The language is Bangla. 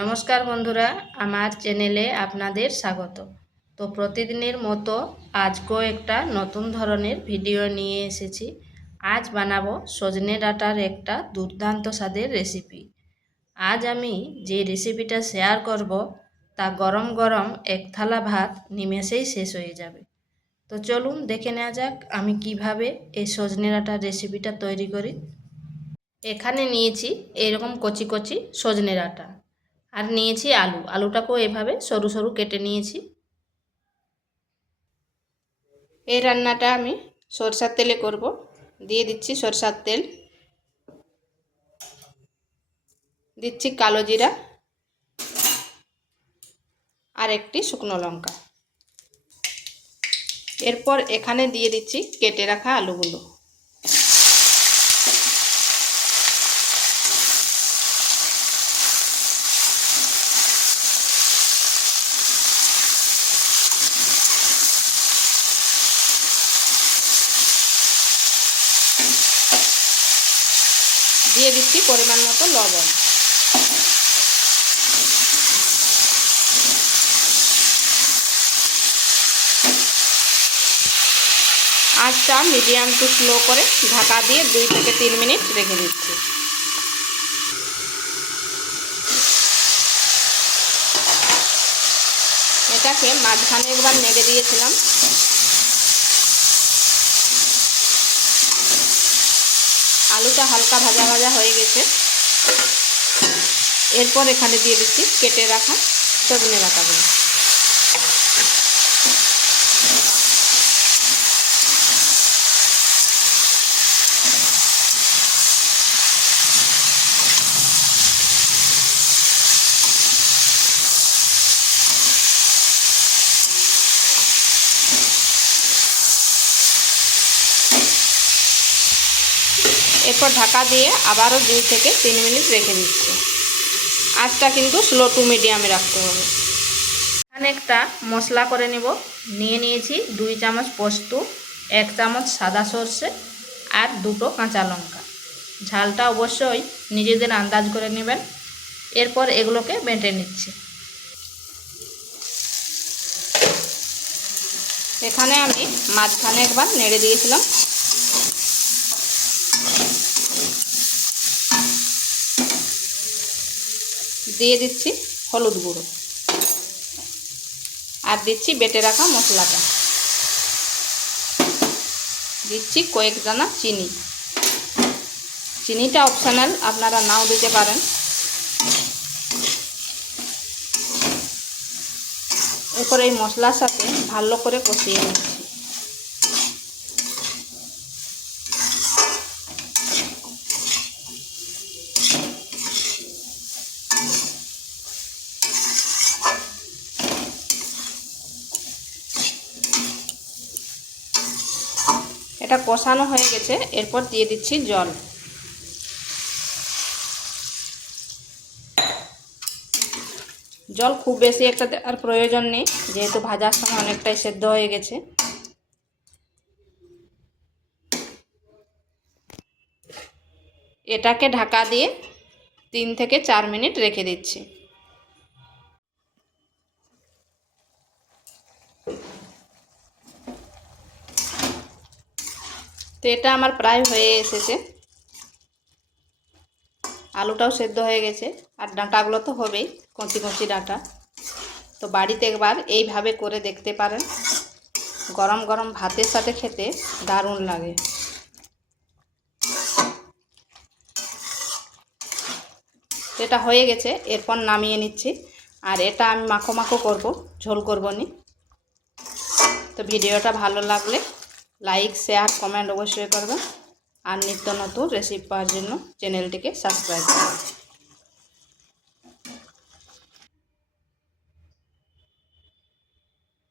নমস্কার বন্ধুরা, আমার চ্যানেলে আপনাদের স্বাগত। তো প্রতিদিনের মতো আজকেও একটা নতুন ধরনের ভিডিও নিয়ে এসেছি। আজ বানাবো সজনে ডাঁটার একটা দুর্দান্ত স্বাদের রেসিপি। আজ আমি যে রেসিপিটা শেয়ার করব তা গরম গরম এক থালা ভাত নিমেষেই শেষ হয়ে যাবে। তো চলুন দেখে নেওয়া যাক আমি কিভাবে এই সজনে ডাঁটার রেসিপিটা তৈরি করি। এখানে নিয়েছি এরকম কচি কচি সজনে ডাঁটা, আর নিয়েছি আলুটাকেও এভাবে সরু সরু কেটে নিয়েছি। এই রান্নাটা আমি সরষার তেলে করব। দিয়ে দিচ্ছি সরষার তেল, দিচ্ছি কালো জিরা আর একটি শুকনো লঙ্কা। এরপর এখানে দিয়ে দিচ্ছি কেটে রাখা আলুগুলো। দিয়ে দিচ্ছি পরিমাণ মতো লবণ। আঁচটা মিডিয়াম টু স্লো করে ঢাকা দিয়ে 2 থেকে 3 মিনিট রেখে দিচ্ছি। এটাকে মাঝখানে একবার নেড়ে দিয়েছিলাম। আলুটা হালকা ভাজা ভাজা হয়ে গেছে। এরপর এখানে দিয়ে দিচ্ছি কেটে রাখা সজনে ডাঁটাগুলো। এরপর ঢাকা দিয়ে আবারও 2 থেকে 3 মিনিট রেখে দিচ্ছি। আঁচটা কিন্তু স্লো টু মিডিয়ামে রাখতে হবে। এখানে একটা মশলা করে নেব। নিয়েছি 2 চামচ পোস্ত, 1 চামচ সাদা সর্ষে আর 2টো কাঁচা লঙ্কা। ঝালটা অবশ্যই নিজেদের আন্দাজ করে নেবেন। এরপর এগুলোকে বেটে নিচ্ছি। এখানে আমি মাঝখানে একবার নেড়ে দিয়েছিলাম। দিয়ে দিচ্ছি হলুদ গুঁড়ো আর দিচ্ছি বেটে রাখা মশলাটা। দিচ্ছি কয়েক দানা চিনি। চিনিটা অপশনাল, আপনারা নাও দিতে পারেন। এরপর এই মশলার সাথে ভালো করে কষিয়ে নিচ্ছি। এটা কষানো হয়ে গেছে। এরপর দিয়ে দিচ্ছি জল। জল খুব বেশি একটা দেওয়ার প্রয়োজন নেই, যেহেতু ভাজার সময় অনেকটাই সেদ্ধ হয়ে গেছে। এটাকে ঢাকা দিয়ে 3 থেকে 4 মিনিট রেখে দিচ্ছি। তো এটা আমার প্রায় হয়ে এসেছে। আলুটাও সেদ্ধ হয়ে গেছে আর ডাঁটাগুলো তো হবেই, কচি কচি ডাঁটা। তো বাড়িতে একবার এইভাবে করে দেখতে পারেন। গরম গরম ভাতের সাথে খেতে দারুণ লাগে। এটা হয়ে গেছে। এরপর নামিয়ে নিচ্ছি। আর এটা আমি মাখো মাখো করব, ঝোল করব নি। তো ভিডিওটা ভালো লাগলে লাইক, শেয়ার, কমেন্ট অবশ্যই করবেন। আর নিত্য নতুন রেসিপি পাওয়ার জন্য চ্যানেলটিকে সাবস্ক্রাইব করবেন।